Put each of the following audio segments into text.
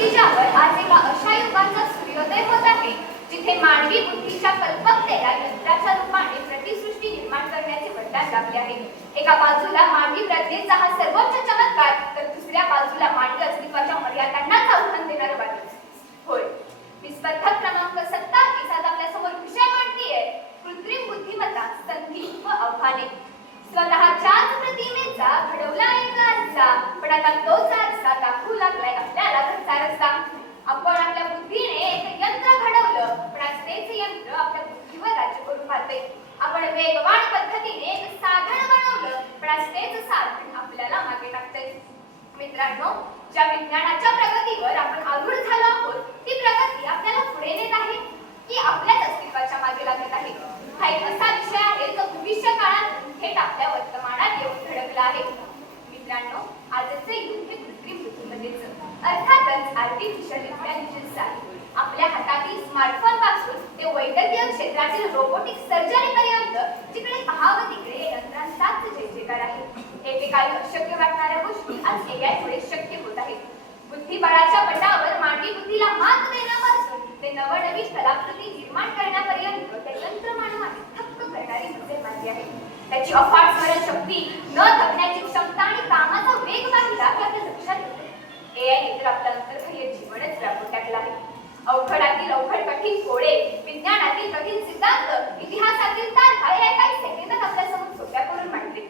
क्षितिजावर आज एका अशा युगाचा सूर्योदय होत आहे जिथे मानवी बुद्धीच्या कल्पकतेला यंत्राच्या रूपाने प्रतिसृष्टी निर्माण करण्याचे वरदान लाभले आहे. एका बाजूला मानवी प्रज्ञेचा हा सर्वोच्च चमत्कार, तर दुसऱ्या बाजूला मानवी अस्तित्वाच्या मर्यादांनाच आव्हान देणारं वाटत. होय, मी स्पर्धक क्रमांक 27 आज आपल्या समोर विषय मांडतीये, कृत्रिम बुद्धिमत्ता, संधी व आव्हाने. स्वतःच्याच प्रतिमेचा घडवला एक आरसा, पण आता तोच आरसा दाखवू लागलाय आपल्याला घरचा रस्ता. आपण आपल्या बुद्धीने एक यंत्र घडवलं, पण आज तेच यंत्र आपल्या बुद्धीवर राज्य करून पाहते. आपण वेगवान पद्धतीने एक साधन बनवलं, पण आज तेच साधन आपल्याला मागे टाकते. मित्रांनो, ज्या विज्ञानाच्या प्रगतीवर आपण आरूढ झालो आहोत, ती प्रगती आपल्याला पुढे नेत आहे की आपल्याच अस्तित्वाच्या मागे लागत आहे? हा एक असा विषय आहे जो भविष्य काळात थेट आपल्या वर्तमानात येऊन धडकला आहे. मित्रांनो, आजचे युग हे कृत्रिम बुद्धिमत्तेचं, अर्थातच आर्टिफिशियल इंटेलिजन्स आहे. आपल्या हातातील स्मार्टफोन पासून ते वैद्यकीय क्षेत्रातील रोबोटिक सर्जरी पर्यंत जिकडे पाहावं तिकडे यंत्रांचाच जयजयकार आहे. एकेकाळी अशक्य वाटणाऱ्या गोष्टी आज एआय मुळे शक्य होत आहेत. बुद्धिबळाच्या पटावर मानवी बुद्धीला मात देण्यापासून ते नवनवीन कलाकृती निर्माण करण्यापर्यंत त्या यंत्रमानवाने थक्क करणारी मजल मारली आहे. त्याची अफाट स्मरणशक्ती, न थकण्याची क्षमता आणि कामाचा वेग पाहिला की आपल्या लक्षात येते एआय तर आपलं अंतर्बाह्य जीवनच व्यापून टाकलं आहे. अवघडातील अवघड कठीण कोडे, विज्ञानातील कठीण सिद्धांत, इतिहासातील तारखा एआय काही सेकंदात आपल्यासमोर सोप्या करून मांडते.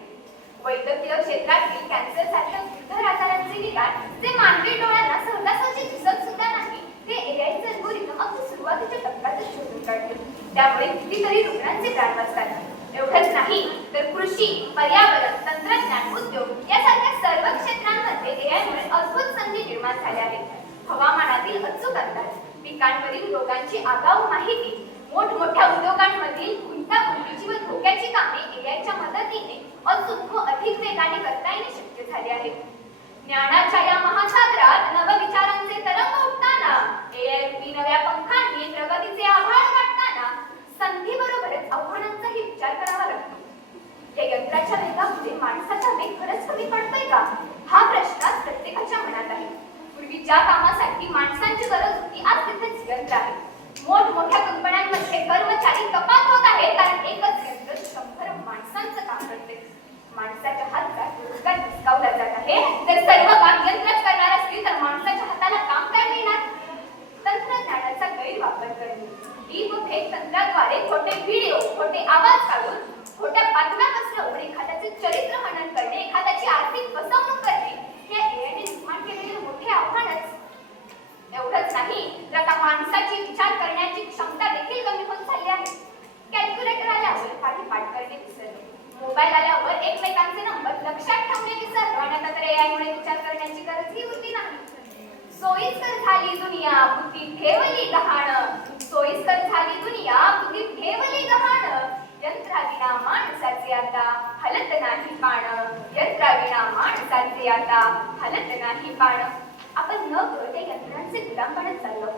वैद्यकीय क्षेत्रातील कॅन्सर सारख्या विविध आजारांचे निदान जे मानवी डोळ्यांना सहजासहजी दिसत सुद्धा नाही, ते एआयचे अल्गोरिदम अगदी सुरुवातीच्या टप्प्यातच शोधून काढते. त्यामुळे कितीतरी रुग्णांचे प्राण वाचतात. एवढंच नाही तर कृषी, पर्यावरण, तंत्रज्ञान, उद्योग यासारख्या सर्व क्षेत्रांमध्ये एआयमुळे अद्भुत संधी निर्माण झाल्या आहेत. हवामानातील अचूक अंदाज, पिकांवरील रोगांची आगाऊ माहिती, मोठमोठ्या उद्योगांमधील गुंतागुंतीची व धोक्याची कामे एआयच्या मदतीने अचूक व अधिक वेगाने करता येणे शक्य झाले आहे. ज्ञानाच्या या महासागरात नवविचारांचे तरंग उठताना, एआय रूपी नव्या पंखांनी प्रगतीचे आभाळ गाठताना संधीबरोबरच आव्हानांचाही विचार करावा लागतो. या यंत्राच्या वेगापुढे माणसाचा वेग खरंच कमी पडतोय का? हा प्रश्न आज प्रत्येकाच्या मनात आहे. पूर्वी ज्या कामासाठी माणसांची गरज होती, आज तिथेच यंत्र आहे. मोठमोठ्या कंपन्यांमध्ये कर्मचारी कपात होत आहेत, कारण एकच यंत्र 100 माणसांचं काम करते. माणसाच्या हातात रोजगार हिसकावला जात आहे. तर सर्व काम यंत्रच करणार असतील तर माणसाच्या हाताला काम काय मिळणार? तंत्रज्ञानाचा गैरवापर करणे, डीप फेक तंत्राद्वारे खोटे व्हिडिओ, खोटे आवाज काढून खोट्या बातम्या पसरवून एखाद्याचे चरित्र हनन करणे, एखाद्याची आर्थिक फसवणूक करणे, हे एआयने निर्माण केलेले मोठे आव्हानच. एवढंच नाही तर आता माणसाची विचार करण्याची क्षमता देखील कमी होत चालली आहे. कॅल्क्युलेटर आल्यावर काही पाठ करणे विसरले, मोबाईल आल्यावर एकमेकांचे नंबर लक्षात ठेवणे विसरलो, आणि आता तर एआयमुळे विचार करण्याची गरजही उरली नाही. सोयीस्कर झाली दुनिया, बुद्धी ठेवली गहाण. सोयीस्कर झाली दुनिया, बुद्धी ठेवली गहाण. यंत्राविना माणसाचे आता हलत नाही पाण. यंत्राविना माणसाचे आता हलत नाही पाण. आपण न कळत त्या यंत्रांचे गुलाम बनत चाललो.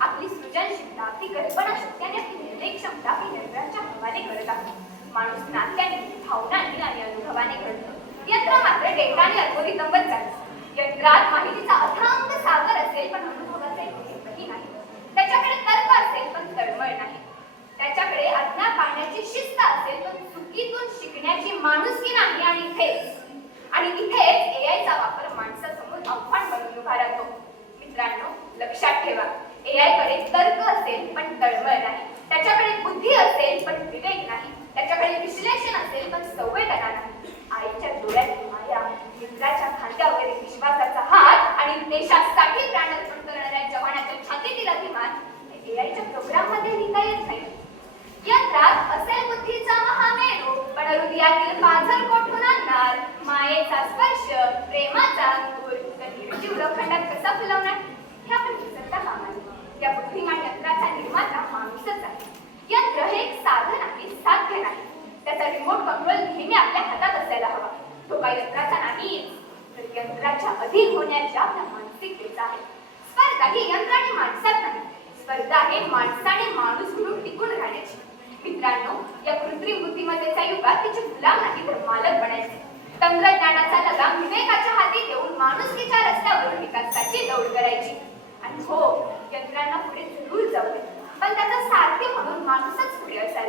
आपली सृजनशीलता, आपली कल्पनाशक्ती आणि आपली निर्णय क्षमता ही यंत्रांच्या हवाले करत आहोत. माणूस नात्याने, भावनांनी आणि अनुभवाने घडतो. यंत्र मात्र डेटा आणि अल्गोरिदमवर चालतं. यंत्रात माहितीचा अथांग सागर असेल, पण अनुभवाचा एकही नाही. त्याच्याकडे तर्क असेल, पण तळमळ नाही. त्याच्याकडे आज्ञा पाळण्याची शिस्त असेल, पण चुकीतून शिकण्याची माणुसकी नाही. आणि इथेच एआयचा वापर माणसासमोर आव्हान बनून उभा राहतो. मित्रांनो, लक्षात ठेवा, एआयकडे तर्क असेल पण तळमळ नाही. त्याच्याकडे बुद्धी असेल पण विवेक नाही. त्याच्याकडे विश्लेषण असेल पण संवेदना नाही. आईच्या डोळ्यातील माया, मित्राच्या खांद्यावरील विश्वासाचा हात आणि देशासाठी प्राणार्पण करणाऱ्या जवानाच्या छातीतील अभिमान एआयच्या प्रोग्राममध्ये लिहिता येत नाही. यंत्रात असेल बुद्धीचा महामेरू, पण हृदयातील पाझर कोठून आणणार? मायेचा स्पर्श, प्रेमाचा अंकुर निर्जीव लोखंडात कसा फुलवणार? हे आपण विसरता कामा नये. या बुद्धिमान यंत्राचा निर्माता माणूसच आहे. यंत्र हे एक साधन आहे, साध्य नाही. त्याचा रिमोट कंट्रोल नेहमी आपल्या हातात असायला हवा. धोका यंत्राचा नाही, तर यंत्राच्या अधीन होण्याच्या आपल्या मानसिकतेचा आहे. स्पर्धा ही यंत्र आणि माणसात नाही, स्पर्धा आहे माणसाने माणूस म्हणून टिकून राहण्याची. मित्रांनो, या कृत्रिम बुद्धिमत्तेच्या युगात तिचे गुलाम नाही तर मालक बनायचे. तंत्रज्ञानाचा लगाम विवेकाच्या हाती देऊन माणुसकीच्या रस्त्यावरून विकासाची दौड करायची.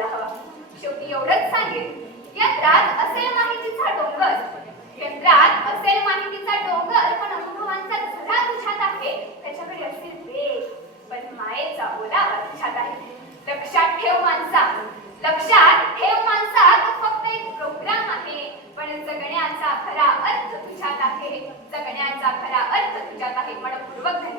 असायला हवा. शेवटी एवढंच सांगेन, यंत्रात असेल माहितीचा डोंगर, यंत्रात असेल माहितीचा डोंगर, पण अनुभवांचा झरा तुझ्यात आहे. त्याच्याकडे असेल वेग, पण मायेचा ओलावा तुझ्यात आहे. लक्षात ठेव माणसा, लक्षात ठेव माणसा, तो फक्त एक प्रोग्राम आहे, पण जगण्याचा खरा अर्थ तुझ्यात आहे. जगण्याचा खरा अर्थ तुझ्यात आहे. मनपूर्वक धन्यवाद.